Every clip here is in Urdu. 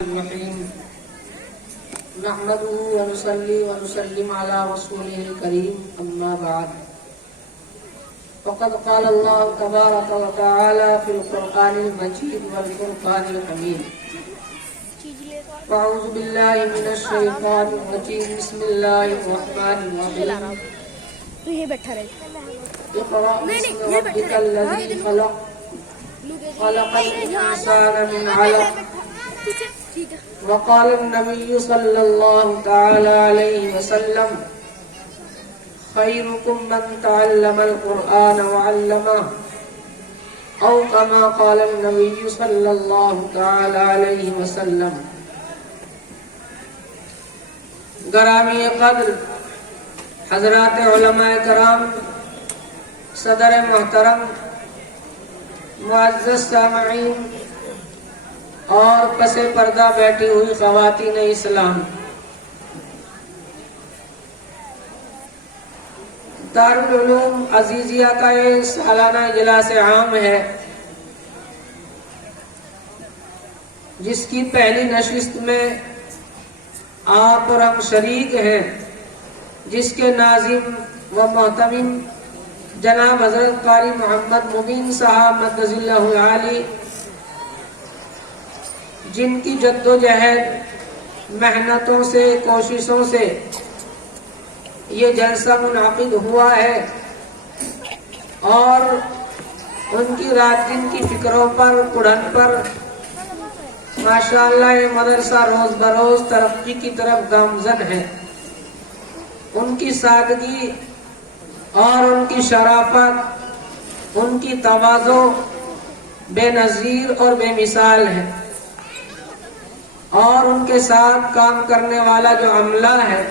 الرحيم نحمده ونصلي ونسلم على رسوله الكريم أما بعد فقد قال الله تبارك وتعالى في القرآن المجيد والفرقان الحميد أعوذ بالله من الشيطان الرجيم بسم الله الرحمن الرحيم اقرأ باسم ربك الذي خلق خلق الإنسان من علق وقال النبي صلى الله تعالى عليه وسلم خيركم من تعلم القرآن وعلمه أو كما قال النبي صلى الله تعالى عليه وسلم. گرامی قدر حضرات علماء کرام، صدر محترم، معزز سامعین اور پس پردہ بیٹھی ہوئی خواتین اسلام، دارالعلوم عزیزیہ کا یہ سالانہ اجلاس عام ہے جس کی پہلی نشست میں آپ اور ہم شریک ہیں، جس کے ناظم و محتمم جناب حضرت قاری محمد مبین صاحب مدظ اللہ العالی، جن کی جد و جہد، محنتوں سے، کوششوں سے یہ جلسہ منعقد ہوا ہے، اور ان کی رات دن کی فکروں پر، پڑھن پر ماشاءاللہ یہ مدرسہ روز بروز ترقی کی طرف گامزن ہے. ان کی سادگی اور ان کی شرافت، ان کی تواضع بے نظیر اور بے مثال ہے، اور ان کے ساتھ کام کرنے والا جو عملہ ہے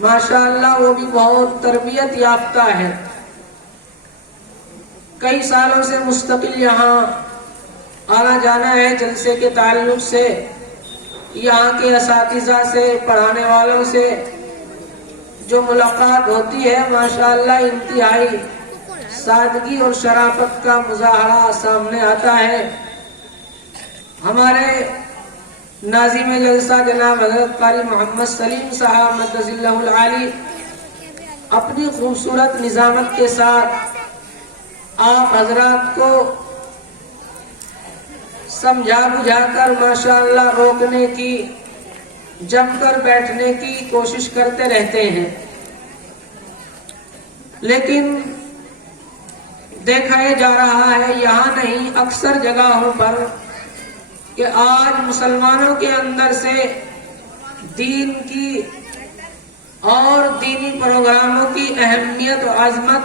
ماشاءاللہ وہ بھی بہت تربیت یافتہ ہے. کئی سالوں سے مستقل یہاں آنا جانا ہے. جلسے کے تعلق سے یہاں کے اساتذہ سے، پڑھانے والوں سے جو ملاقات ہوتی ہے ماشاءاللہ انتہائی سادگی اور شرافت کا مظاہرہ سامنے آتا ہے. ہمارے ناظم جلسہ جناب حضرت قاری محمد سلیم صاحب مدظ اللہ العالی اپنی خوبصورت نظامت کے ساتھ آپ حضرات کو سمجھا بجھا کر ماشاءاللہ روکنے کی، جم کر بیٹھنے کی کوشش کرتے رہتے ہیں، لیکن دیکھا جا رہا ہے یہاں نہیں اکثر جگہوں پر کہ آج مسلمانوں کے اندر سے دین کی اور دینی پروگراموں کی اہمیت و عظمت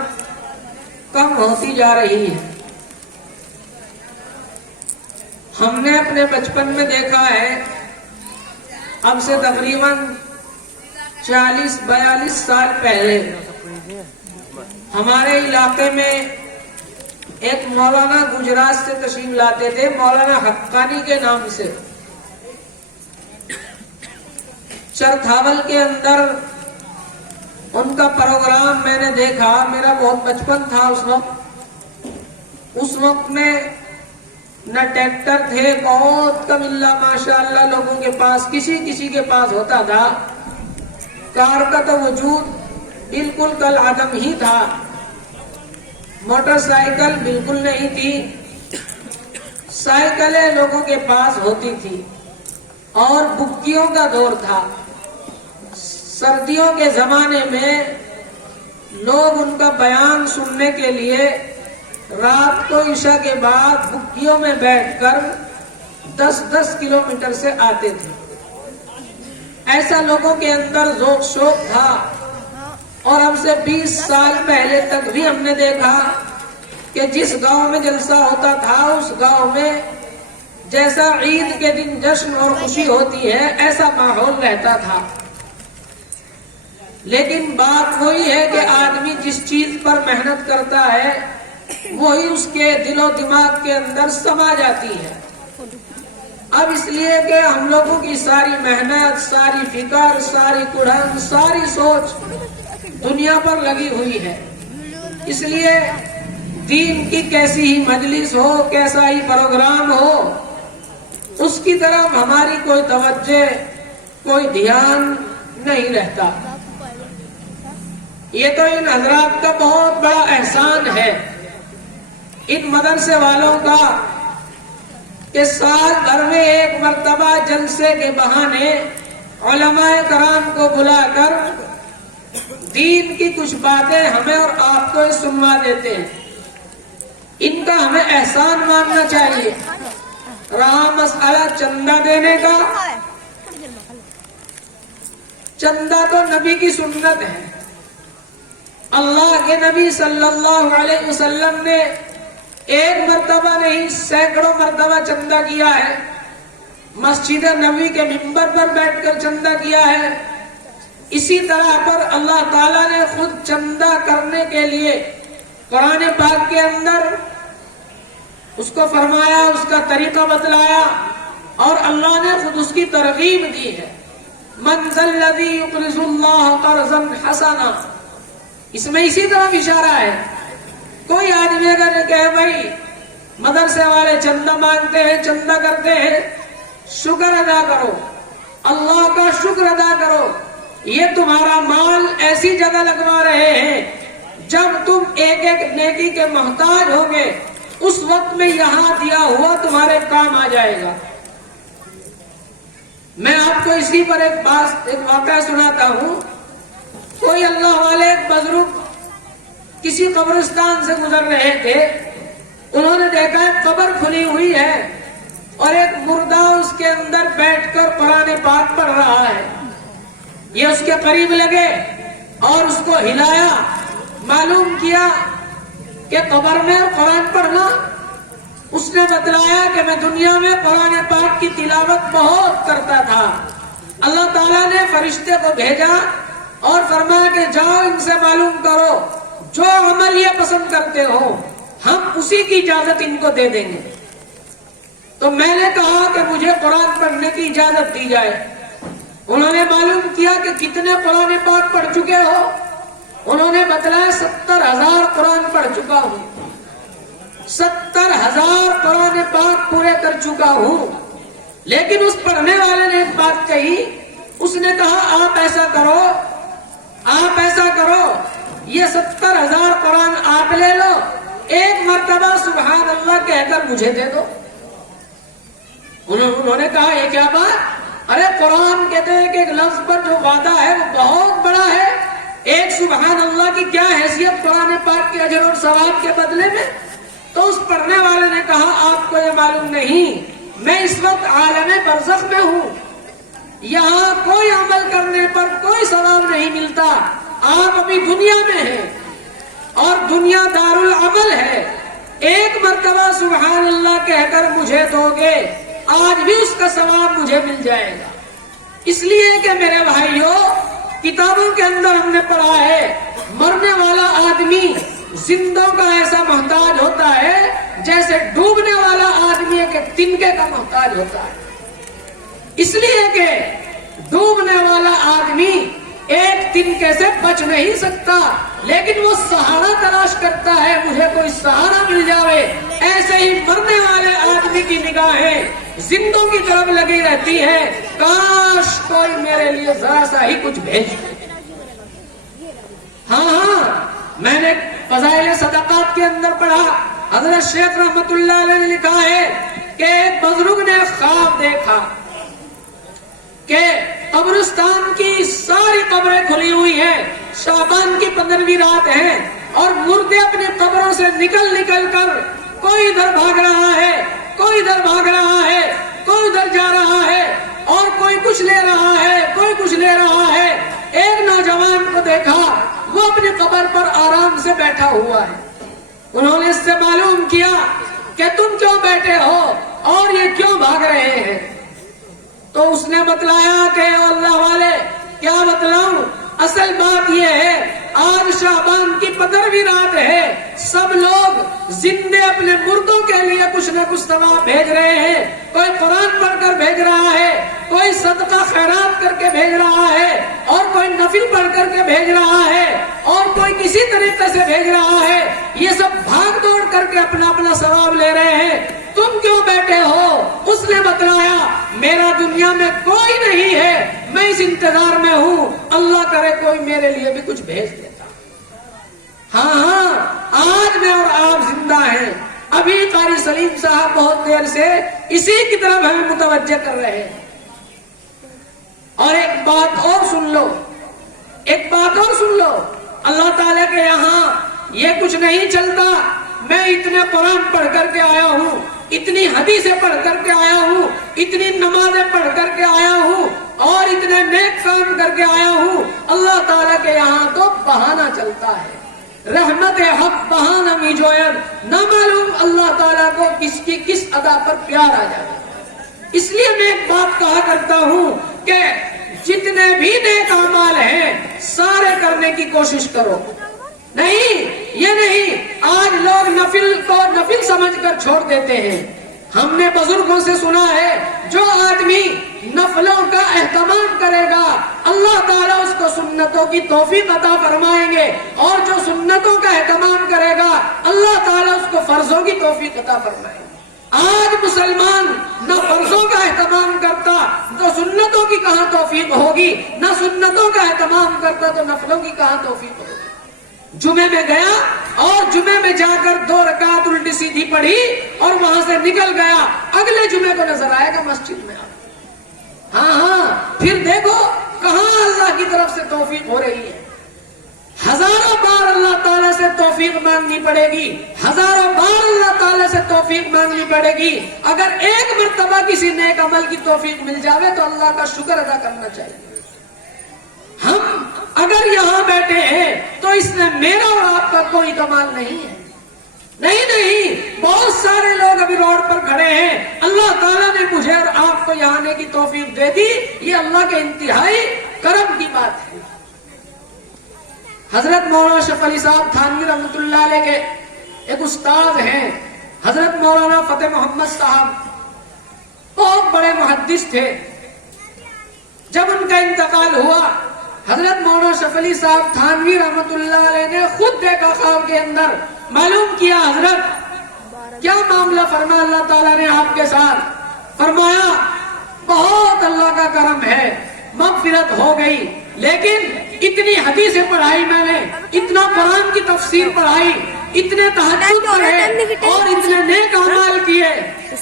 کم ہوتی جا رہی ہے. ہم نے اپنے بچپن میں دیکھا ہے، اب سے تقریباً 40-42 سال پہلے ہمارے علاقے میں ایک مولانا گجرات سے تشریف لاتے تھے، مولانا حقانی کے نام سے. چرتھاول کے اندر ان کا پروگرام میں نے دیکھا. میرا بہت بچپن تھا اس وقت میں نہ ٹریکٹر تھے، بہت کم اللہ ماشاءاللہ لوگوں کے پاس، کسی کے پاس ہوتا تھا. کار کا تو وجود بالکل کل عدم ہی تھا، موٹر سائیکل بالکل نہیں تھی، سائیکلیں لوگوں کے پاس ہوتی تھی، اور بگیوں کا دور تھا. سردیوں کے زمانے میں لوگ ان کا بیان سننے کے لیے رات کو عشاء کے بعد بگیوں میں بیٹھ کر 10-10 کلومیٹر سے آتے تھے. ایسا لوگوں کے اندر ذوق شوق تھا. اور ہم سے 20 سال پہلے تک بھی ہم نے دیکھا کہ جس گاؤں میں جلسہ ہوتا تھا اس گاؤں میں جیسا عید کے دن جشن اور خوشی ہوتی ہے ایسا ماحول رہتا تھا. لیکن بات وہی ہے کہ آدمی جس چیز پر محنت کرتا ہے وہی اس کے دل و دماغ کے اندر سما جاتی ہے. اب اس لیے کہ ہم لوگوں کی ساری محنت، ساری فکر، ساری کڑھن، ساری سوچ دنیا پر لگی ہوئی ہے. اس لیے دین کی کیسی ہی مجلس ہو، کیسا ہی پروگرام ہو، اس کی طرف ہماری کوئی توجہ، کوئی دھیان نہیں رہتا۔ یہ تو ان حضرات کا بہت بڑا احسان ہے، ان مدرسے والوں کا، کہ سال بھر میں ایک مرتبہ جلسے کے بہانے علماء کرام کو بلا کر دین کی کچھ باتیں ہمیں اور آپ کو سنوا دیتے ہیں۔ ان کا ہمیں احسان ماننا چاہیے۔ رہا مسئلہ چندہ دینے کا، چندہ تو نبی کی سنت ہے۔ اللہ کے نبی صلی اللہ علیہ وسلم نے ایک مرتبہ نہیں سینکڑوں مرتبہ چندہ کیا ہے، مسجد نبوی کے منبر پر بیٹھ کر چندہ کیا ہے۔ اسی طرح پر اللہ تعالیٰ نے خود چندہ کرنے کے لیے قرآن پاک کے اندر اس کو فرمایا، اس کا طریقہ بتلایا، اور اللہ نے خود اس کی ترغیب دی ہے۔ من ذا الذی یقرض اللہ قرضا حسنا، اس میں اسی طرح اشارہ ہے۔ کوئی آدمی اگر کہے بھائی مدرسے والے چندہ مانگتے ہیں، چندہ کرتے ہیں، شکر ادا کرو، اللہ کا شکر ادا کرو، یہ تمہارا مال ایسی جگہ لگوا رہے ہیں جب تم ایک ایک نیکی کے محتاج ہوگے، اس وقت میں یہاں دیا ہوا تمہارے کام آ جائے گا۔ میں آپ کو اسی پر ایک واقعہ سناتا ہوں۔ کوئی اللہ والے ایک بزرگ کسی قبرستان سے گزر رہے تھے، انہوں نے دیکھا ایک قبر کھلی ہوئی ہے اور ایک مردہ اس کے اندر بیٹھ کر قرآن پاک پڑھ رہا ہے۔ یہ اس کے قریب لگے اور اس کو ہلایا، معلوم کیا کہ قبر میں قرآن پڑھنا۔ اس نے بتلایا کہ میں دنیا میں قرآن پاک کی تلاوت بہت کرتا تھا، اللہ تعالیٰ نے فرشتے کو بھیجا اور فرمایا کہ جاؤ ان سے معلوم کرو جو عمل یہ پسند کرتے ہو، ہم اسی کی اجازت ان کو دے دیں گے۔ تو میں نے کہا کہ مجھے قرآن پڑھنے کی اجازت دی جائے۔ انہوں نے معلوم کیا کہ کتنے قرآن پاک پڑھ چکے ہو؟ انہوں نے بتلایا 70,000 قرآن پڑھ چکا ہوں، 70,000 قرآن پاک پورے کر چکا ہوں۔ لیکن اس پڑھنے والے نے ایک بات کہی، اس نے کہا آپ ایسا کرو، آپ ایسا کرو، یہ 70,000 قرآن آپ لے لو، ایک مرتبہ سبحان اللہ کہہ کر مجھے دے دو۔ انہوں نے کہا یہ کیا بات؟ ارے قرآن کہتے ہیں کہ ایک لفظ پر جو وعدہ ہے وہ بہت بڑا ہے، ایک سبحان اللہ کی کیا حیثیت قرآن پاک کے اجر اور ثواب کے بدلے میں؟ تو اس پڑھنے والے نے کہا آپ کو یہ معلوم نہیں، میں اس وقت عالم برزخ میں ہوں، یہاں کوئی عمل کرنے پر کوئی ثواب نہیں ملتا، آپ ابھی دنیا میں ہیں اور دنیا دار العمل ہے، ایک مرتبہ سبحان اللہ کہہ کر مجھے دو گے، آج بھی اس کا ثواب مجھے مل جائے گا۔ اس لیے کہ میرے بھائیوں، کتابوں کے اندر ہم نے پڑھا ہے مرنے والا آدمی زندوں کا ایسا محتاج ہوتا ہے جیسے ڈوبنے والا آدمی ایک تنکے کا محتاج ہوتا ہے۔ اس لیے کہ ڈوبنے والا آدمی ایک تنکے سے بچ نہیں سکتا، لیکن وہ سہارا تلاش کرتا ہے، مجھے کوئی سہارا مل جائے۔ ایسے ہی مرنے والے آدمی کی نگاہیں زندوں کی طرف لگی رہتی ہے، کاش کوئی میرے لیے ذرا سا ہی کچھ بھیج دے۔ ہاں میں نے فضائل صدقات کے اندر پڑھا، حضرت شیخ رحمت اللہ علیہ نے لکھا ہے کہ ایک بزرگ نے خواب دیکھا کہ قبرستان کی ساری قبریں کھلی ہوئی ہیں، شعبان کی 15ویں رات ہے اور مردے اپنی قبروں سے نکل نکل کر کوئی ادھر بھاگ رہا ہے، کوئی ادھر بھاگ رہا ہے، کوئی ادھر جا رہا ہے، اور کوئی کچھ لے رہا ہے، کوئی کچھ لے رہا ہے۔ ایک نوجوان کو دیکھا، وہ اپنی قبر پر آرام سے بیٹھا ہوا ہے۔ انہوں نے اس سے معلوم کیا کہ تم کیوں بیٹھے ہو اور یہ کیوں بھاگ رہے ہیں؟ تو اس نے بتلایا کہ اللہ والے کیا بتلاؤں، اصل بات یہ ہے آج شعبان کی 15ویں رات ہے، سب لوگ زندے اپنے مردوں کے لیے کچھ نہ کچھ ثواب بھیج رہے ہیں، کوئی قرآن پڑھ کر بھیج رہا ہے، کوئی صدقہ خیرات کر کے بھیج رہا ہے، اور کوئی نفل پڑھ کر کے بھیج رہا ہے، اور کوئی کسی طریقے سے بھیج رہا ہے۔ یہ سب بھاگ دوڑ کر کے اپنا اپنا ثواب لے رہے ہیں۔ تم کیوں بیٹھے ہو؟ اس نے بتلایا میرا دنیا میں کوئی نہیں ہے، میں اس انتظار میں ہوں اللہ کرے کوئی میرے لیے بھی کچھ بھیج دیتا۔ ہاں آج میں اور آپ زندہ ہیں۔ ابھی قاری سلیم صاحب بہت دیر سے اسی کی طرف ہمیں متوجہ کر رہے ہیں۔ اور ایک بات اور سن لو، ایک بات اور سن لو، اللہ تعالیٰ کے یہاں یہ کچھ نہیں چلتا۔ میں اتنے قرآن پڑھ کر کے آیا ہوں، اتنی حدیثیں پڑھ کر کے آیا ہوں، اتنی نمازیں پڑھ کر کے آیا ہوں، اور اتنے نیک کام کر کے آیا ہوں۔ اللہ تعالیٰ کے یہاں تو بہانہ چلتا ہے، رحمت حق بہانہ می جوین، نہ معلوم اللہ تعالیٰ کو کس کی کس ادا پر پیار آ جائے۔ اس لیے میں ایک بات کہا کرتا ہوں کہ جتنے بھی نیک اعمال ہیں سارے کرنے کی کوشش کرو۔ نہیں، یہ نہیں آج لوگ نفل کو نفل سمجھ کر چھوڑ دیتے ہیں۔ ہم نے بزرگوں سے سنا ہے جو آدمی نفلوں کا اہتمام کرے گا اللہ تعالیٰ اس کو سنتوں کی توفیق عطا فرمائیں گے، اور جو سنتوں کا اہتمام کرے گا اللہ تعالیٰ اس کو فرضوں کی توفیق عطا فرمائیں گے۔ آج مسلمان نہ فرضوں کا اہتمام کرتا تو سنتوں کی کہاں توفیق ہوگی، نہ سنتوں کا اہتمام کرتا تو نفلوں کی کہاں توفیق ہوگی۔ جمعے میں گیا اور جمعے میں جا کر 2 رکعت الٹی سیدھی پڑھی اور وہاں سے نکل گیا، اگلے جمعے کو نظر آئے گا مسجد میں۔ ہاں پھر دیکھو کہاں اللہ کی طرف سے توفیق ہو رہی ہے۔ ہزاروں بار اللہ تعالیٰ سے توفیق مانگنی پڑے گی، ہزاروں بار اللہ تعالیٰ سے توفیق مانگنی پڑے گی۔ اگر ایک مرتبہ کسی نیک عمل کی توفیق مل جاوے تو اللہ کا شکر ادا کرنا چاہیے۔ ہم اگر یہاں بیٹھے ہیں تو اس میں میرا اور آپ کا کوئی کمال نہیں ہے۔ نہیں، بہت سارے لوگ ابھی روڈ پر کھڑے ہیں، اللہ تعالیٰ نے مجھے اور آپ کو یہاں آنے کی توفیق دے دی، یہ اللہ کے انتہائی کرم کی بات ہے۔ حضرت مولانا اشرف علی صاحب تھانوی رحمۃ اللہ علیہ کے ایک استاد ہیں، حضرت مولانا فتح محمد صاحب، بہت بڑے محدث تھے۔ جب ان کا انتقال ہوا حضرت مولانا اشرف علی صاحب تھانوی رحمۃ اللہ علیہ نے خود دیکھا خواب کے اندر، معلوم کیا حضرت کیا معاملہ فرمایا اللہ تعالیٰ نے آپ کے ساتھ؟ فرمایا بہت اللہ کا کرم ہے، مغفرت ہو گئی، لیکن اتنی حدیثیں پڑھائی میں نے، اتنا قرآن کی تفسیر پڑھائی، اتنے تہجد پڑھے اور اتنے نیک اعمال کیے،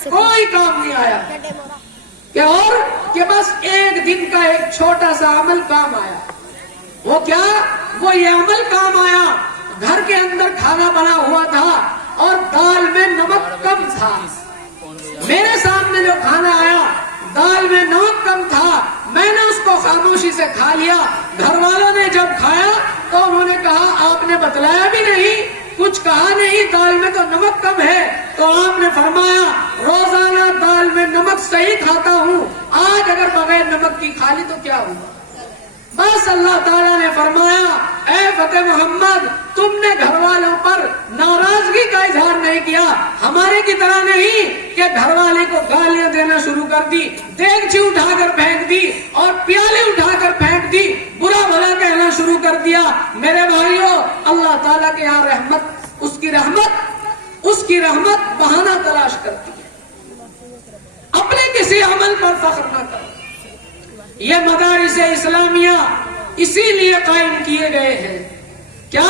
کوئی کام نہیں آیا۔ کہ بس ایک دن کا ایک چھوٹا سا عمل کام آیا۔ وہ کیا؟ وہ یہ عمل کام آیا، گھر کے اندر کھانا بنا ہوا تھا اور دال میں نمک کم تھا۔ میرے سامنے جو کھانا آیا دال میں نمک کم تھا، میں نے اس کو خاموشی سے کھا لیا۔ گھر والوں نے جب کھایا تو انہوں نے کہا آپ نے بتلایا بھی نہیں، کچھ کہا نہیں، دال میں تو نمک کم ہے۔ تو آپ نے فرمایا روزانہ دال میں نمک صحیح کھاتا ہوں، آج اگر بغیر نمک کی کھا لی تو کیا ہوا؟ بس اللہ تعالیٰ نے فرمایا اے فتح محمد تم نے گھر والوں پر ناراضگی کا اظہار نہیں کیا، ہمارے کی طرح نہیں کہ گھر والے کو گالیاں دینا شروع کر دی، دیگچی اٹھا کر پھینک دی اور پیالے اٹھا کر پھینک دی، برا بھلا کہنا شروع کر دیا۔ میرے بھائیوں اللہ تعالیٰ کے یہاں رحمت، اس کی رحمت بہانہ تلاش کرتی ہے۔ اپنے کسی عمل پر فخر نہ کرو۔ یہ مدارس اسلامیہ اسی لیے قائم کیے گئے ہیں، کیا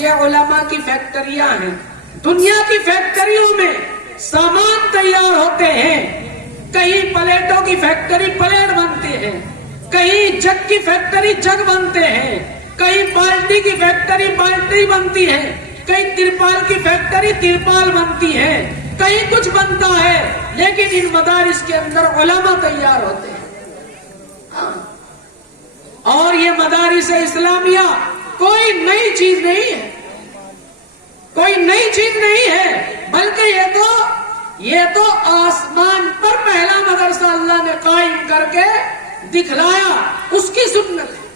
یہ علماء کی فیکٹریاں ہیں؟ دنیا کی فیکٹریوں میں سامان تیار ہوتے ہیں، کہیں پلیٹوں کی فیکٹری پلیٹ بنتے ہیں، کہیں جگ کی فیکٹری جگ بنتے ہیں، کہیں بالٹی کی فیکٹری بالٹی بنتی ہے، کہیں ترپال کی فیکٹری ترپال بنتی ہے، کہیں کچھ بنتا ہے، لیکن ان مدارس کے اندر علماء تیار ہوتے ہیں۔ اور یہ مدارس اسلامیہ کوئی نئی چیز نہیں ہے، کوئی نئی چیز نہیں ہے، بلکہ یہ تو آسمان پر پہلا مدرسہ اللہ نے قائم کر کے دکھلایا، اس کی سنت ہے۔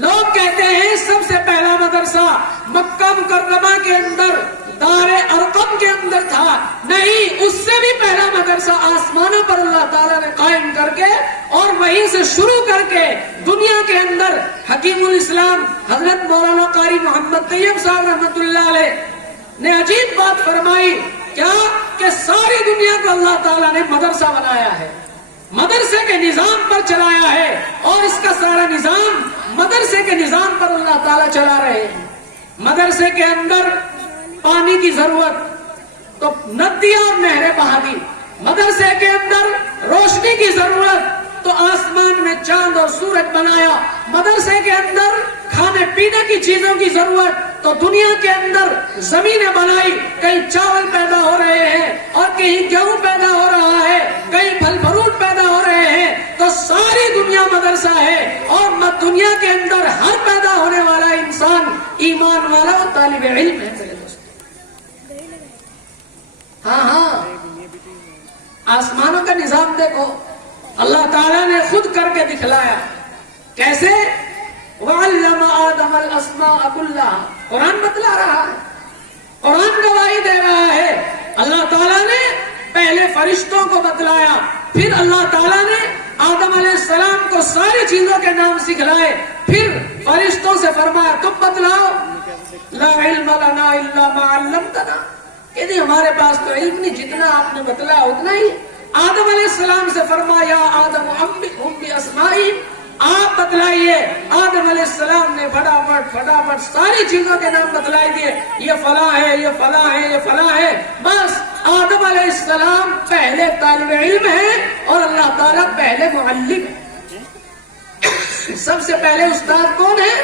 لوگ کہتے ہیں سب سے پہلا مدرسہ مکہ مکرمہ کے اندر دار ارقم کے اندر تھا، نہیں، اس سے بھی پہلا مدرسہ آسمانوں پر اللہ تعالیٰ نے قائم کر کے اور وہیں سے شروع کر کے دنیا کے اندر حکیم الاسلام حضرت مولانا قاری محمد طیب صاحب رحمۃ اللہ علیہ نے عجیب بات فرمائی، کیا کہ ساری دنیا کو اللہ تعالیٰ نے مدرسہ بنایا ہے، مدرسے کے نظام پر چلایا ہے، اور اس کا سارا نظام مدرسے کے نظام پر اللہ تعالیٰ چلا رہے ہیں۔ مدرسے کے اندر پانی کی ضرورت تو ندیاں اور نہریں بہا دی، مدرسے کے اندر روشنی کی ضرورت تو آسمان میں چاند اور سورج بنایا، مدرسے کے اندر کھانے پینے کی چیزوں کی ضرورت تو دنیا کے اندر زمینیں بنائی، کہیں چاول پیدا ہو رہے ہیں اور کہیں گیہوں پیدا ہو رہا ہے، کہیں پھل فروٹ پیدا ہو رہے ہیں، تو ساری دنیا مدرسہ ہے، اور دنیا کے اندر ہر پیدا ہونے والا انسان ایمان والا اور طالب علم ہے میرے دوست۔ ہاں آسمانوں کا نظام دیکھو، اللہ تعالیٰ نے خود کر کے دکھلایا، کیسے؟ وَعَلَّمَ آدَمَ الْأَسْمَاءَ كُلَّهَا، قرآن بتلا رہا ہے، قرآن گواہی دے رہا ہے۔ اللہ تعالیٰ نے پہلے فرشتوں کو بتلایا، پھر اللہ تعالیٰ نے آدم علیہ السلام کو ساری چیزوں کے نام سکھلائے، پھر فرشتوں سے فرمایا تم بتلاؤ، لا علم لنا الا ما علمتنا، کہ نہیں ہمارے پاس تو علم نہیں، جتنا آپ نے بتلایا اتنا ہی۔ آدم علیہ السلام سے فرمایا آدم انبئہم باسمائہم، آپ بتلائیے۔ آدم علیہ السلام نے فٹافٹ ساری چیزوں کے نام بتلائی دیے، یہ فلاں ہے، یہ فلاں ہے، یہ فلاں ہے۔ بس آدم علیہ السلام پہلے طالب علم ہے اور اللہ تعالیٰ پہلے معلم ہے۔ سب سے پہلے استاد کون ہے؟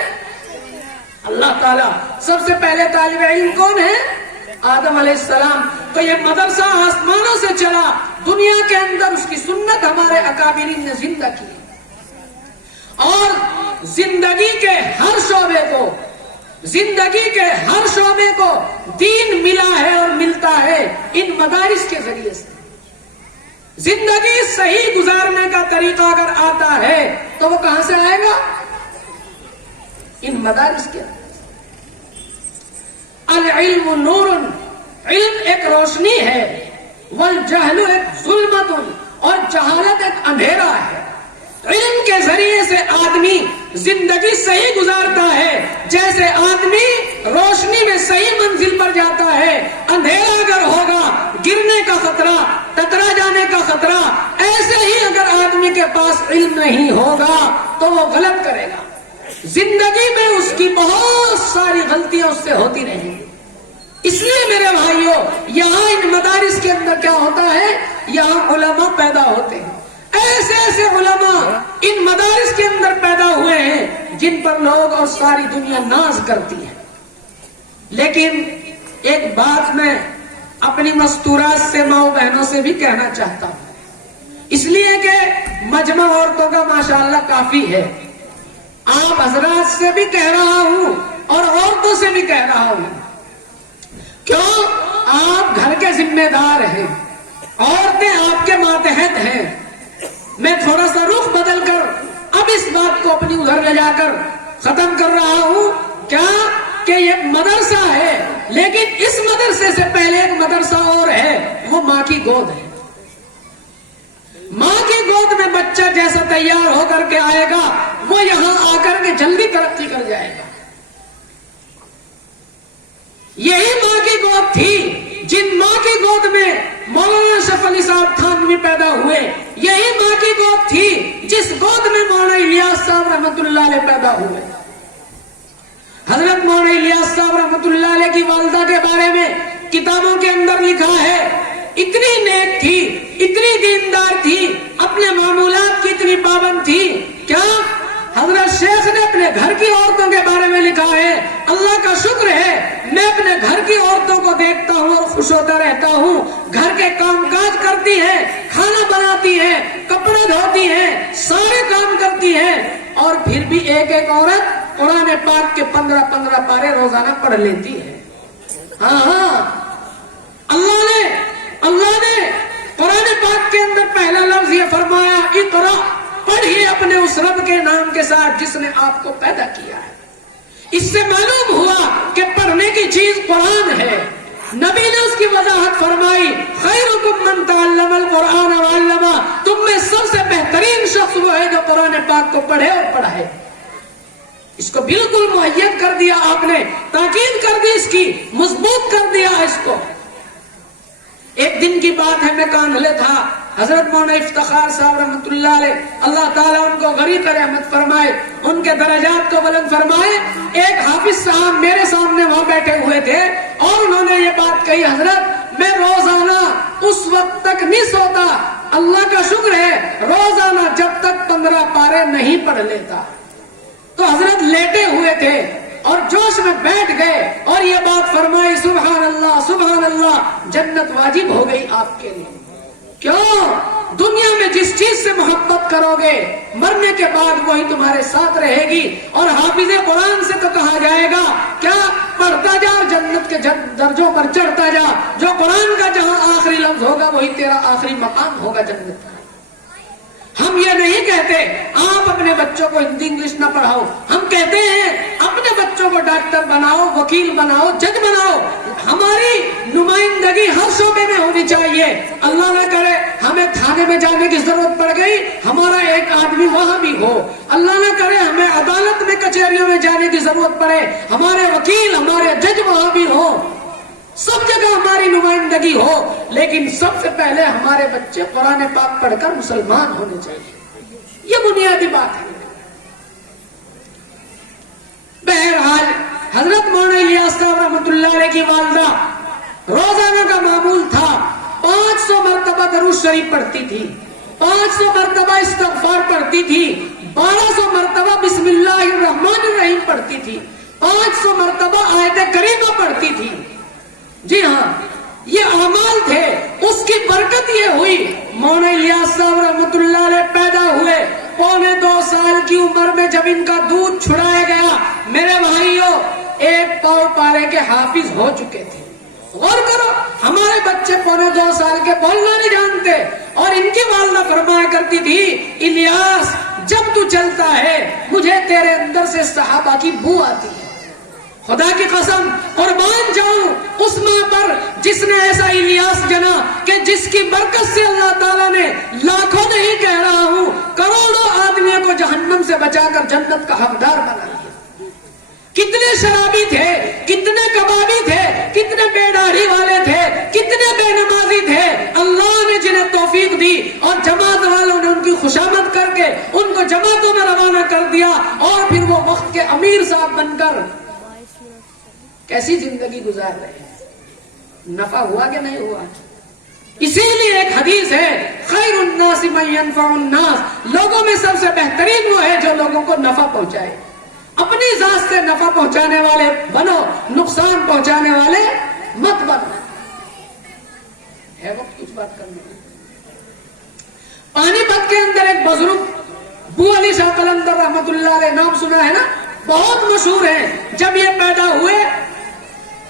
اللہ تعالیٰ۔ سب سے پہلے طالب علم کون ہے؟ آدم علیہ السلام۔ تو یہ مدرسہ آسمانوں سے چلا، دنیا کے اندر اس کی سنت ہمارے اکابرین نے زندہ کی، اور زندگی کے ہر شعبے کو دین ملا ہے اور ملتا ہے ان مدارس کے ذریعے سے۔ زندگی صحیح گزارنے کا طریقہ اگر آتا ہے تو وہ کہاں سے آئے گا؟ ان مدارس کے۔ العلم نور، علم ایک روشنی ہے، والجہل ایک ظلمت، اور جہالت ایک اندھیرا ہے۔ علم کے ذریعے سے آدمی زندگی صحیح گزارتا ہے، جیسے آدمی روشنی میں صحیح منزل پر جاتا ہے۔ اندھیرا اگر ہوگا، گرنے کا خطرہ، ٹکرا جانے کا خطرہ، ایسے ہی اگر آدمی کے پاس علم نہیں ہوگا تو وہ غلط کرے گا، زندگی میں اس کی بہت ساری غلطیاں اس سے ہوتی رہیں گی۔ اس لیے میرے بھائیوں، یہاں ان مدارس کے اندر کیا ہوتا ہے؟ یہاں علماء پیدا ہوتے ہیں، ایسے ایسے علماء ان مدارس کے اندر پیدا ہوئے ہیں جن پر لوگ اور ساری دنیا ناز کرتی ہے۔ لیکن ایک بات میں اپنی مستورات سے، ماؤں بہنوں سے بھی کہنا چاہتا ہوں، اس لیے کہ مجمع عورتوں کا ماشاءاللہ کافی ہے، آپ حضرات سے بھی کہہ رہا ہوں اور عورتوں سے بھی کہہ رہا ہوں، کیوں؟ آپ گھر کے ذمہ دار ہیں، عورتیں آپ کے ماتحت ہیں۔ میں تھوڑا سا رخ بدل کر اب اس بات کو اپنی ادھر لے جا کر ختم کر رہا ہوں، کیا کہ یہ مدرسہ ہے، لیکن اس مدرسے سے پہلے ایک مدرسہ اور ہے، وہ ماں کی گود ہے۔ ماں کی گود میں بچہ جیسا تیار ہو کر کے آئے گا، وہ یہاں آ کر کے جلدی ترقی کر جائے گا۔ یہی ماں کی گود تھی، جن ماں کی گود میں مولانا اشرف علی صاحب تھانوی پیدا ہوئے، یہی ماں کی گود تھی جس گود میں مولانا الیاس صاحب رحمت اللہ علیہ پیدا ہوئے۔ حضرت مولانا الیاس صاحب رحمت اللہ علیہ کی والدہ کے بارے میں کتابوں کے اندر لکھا ہے، اتنی نیک تھی، اتنی دیندار تھی، اپنے معمولات کی اتنی پابند تھی، کیا حضرت شیخ نے اپنے گھر کی عورتوں کے بارے میں لکھا ہے، اللہ کا شکر ہے میں اپنے گھر کی عورتوں کو دیکھتا ہوں اور خوش ہوتا رہتا ہوں، گھر کے کام کاج کرتی ہیں، کھانا بناتی ہیں، کپڑے دھوتی ہیں، سارے کام کرتی ہیں، اور پھر بھی ایک ایک عورت قرآن پاک کے 15 پارے روزانہ پڑھ لیتی ہے۔ ہاں اللہ نے قرآن پاک کے اندر پہلا لفظ یہ فرمایا، اقرا، پڑھیے اپنے اس رب کے نام کے ساتھ جس نے آپ کو پیدا کیا ہے۔ اس سے معلوم ہوا کہ پڑھنے کی چیز قرآن ہے۔ نبی نے اس کی وضاحت فرمائی، خیرکم من تعلم القرآن وعلمہ، تم میں سب سے بہترین شخص وہ ہے جو قرآن پاک کو پڑھے اور پڑھائے۔ اس کو بالکل مہیت کر دیا آپ نے، تاکید کر دی، اس کی مضبوط کر دیا اس کو۔ ایک دن کی بات ہے، میں کاندھلے تھا، حضرت مولانا افتخار صاحب رحمۃ اللہ علیہ، اللہ تعالیٰ ان کو غریق رحمت فرمائے، ان کے درجات کو بلند فرمائے، ایک حافظ صاحب میرے سامنے وہاں بیٹھے ہوئے تھے اور انہوں نے یہ بات کہی، حضرت میں روزانہ اس وقت تک نہیں سوتا، اللہ کا شکر ہے روزانہ جب تک 15 پارے نہیں پڑھ لیتا۔ تو حضرت لیٹے ہوئے تھے اور جوش میں بیٹھ گئے اور یہ بات فرمائی، سبحان اللہ سبحان اللہ، جنت واجب ہو گئی آپ کے لیے۔ کیوں؟ دنیا میں جس چیز سے محبت کرو گے مرنے کے بعد وہی تمہارے ساتھ رہے گی۔ اور حافظ قرآن سے تو کہا جائے گا کیا، پڑھتا جا اور جنت کے درجوں پر چڑھتا جا، جو قرآن کا جہاں آخری لفظ ہوگا وہی تیرا آخری مقام ہوگا جنت کا۔ ہم یہ نہیں کہتے آپ اپنے بچوں کو ہندی انگلش نہ پڑھاؤ، ہم کہتے ہیں اپنے بچوں کو ڈاکٹر بناؤ، وکیل بناؤ، جج بناؤ۔ ہماری نمائندگی ہر شعبے میں ہونی چاہیے۔ اللہ نہ کرے ہمیں تھانے میں جانے کی ضرورت پڑ گئی، ہمارا ایک آدمی وہاں بھی ہو۔ اللہ نہ کرے ہمیں عدالت میں کچہریوں میں جانے کی ضرورت پڑے، ہمارے وکیل ہمارے جج وہاں بھی ہو، سب جگہ ہماری نمائندگی ہو، لیکن سب سے پہلے ہمارے بچے قرآن پاک پڑھ کر مسلمان ہونے چاہیے۔ یہ بنیادی بات ہے۔ بہرحال حضرت مولانا الیاس صاحب رحمۃ اللہ علیہ کی والدہ روزانہ کا معمول تھا 500 مرتبہ درود شریف پڑھتی تھی، 500 مرتبہ استغفار پڑھتی تھی، 1200 مرتبہ بسم اللہ الرحمن الرحیم پڑھتی تھی، 500 مرتبہ آیت کریمہ پڑھتی تھی۔ جی ہاں، یہ اعمال تھے، اس کی برکت یہ ہوئی مولانا الیاس صاحب رحمۃ اللہ علیہ پیدا ہوئے، 2.25 سال کی عمر میں جب ان کا دودھ چھڑایا گیا، میرے بھائیوں 1 پاؤ پارے کے حافظ ہو چکے تھے۔ غور کرو، ہمارے بچے 2.25 سال کے بولنا نہیں جانتے، اور ان کی والدہ فرمایا کرتی تھی، الیاس جب تو چلتا ہے مجھے تیرے اندر سے صحابہ کی بو آتی ہے۔ خدا کی قسم قربان جاؤں اس ماں پر جس نے ایسا الیاس جنا کہ جس کی برکت سے اللہ تعالیٰ نے لاکھوں نہیں کہہ رہا ہوں کروڑوں آدمیوں کو جہنم سے بچا کر جنت کا حقدار بنا دیا۔ کتنے شرابی تھے، کتنے کبابی تھے، کتنے بے داڑھی والے تھے، کتنے بے نمازی تھے، اللہ نے جنہیں توفیق دی اور جماعت والوں نے ان کی خوشامد کر کے ان کو جماعتوں میں روانہ کر دیا، اور پھر وہ وقت کے امیر صاحب بن کر کیسی زندگی گزار رہے ہیں۔ نفع ہوا کہ نہیں ہوا؟ اسی لیے ایک حدیث ہے، خیر الناس من ينفع الناس، لوگوں میں سب سے بہترین وہ ہے جو لوگوں کو نفع پہنچائے۔ اپنی ذات سے نفع پہنچانے والے بنو، نقصان پہنچانے والے مت بنو۔ ہے وقت کچھ بات کرنے کی؟ پانی پت کے اندر ایک بزرگ بو علی شاہ قلندر رحمت اللہ علیہ، نام سنا ہے نا، بہت مشہور ہیں۔ جب یہ پیدا ہوئے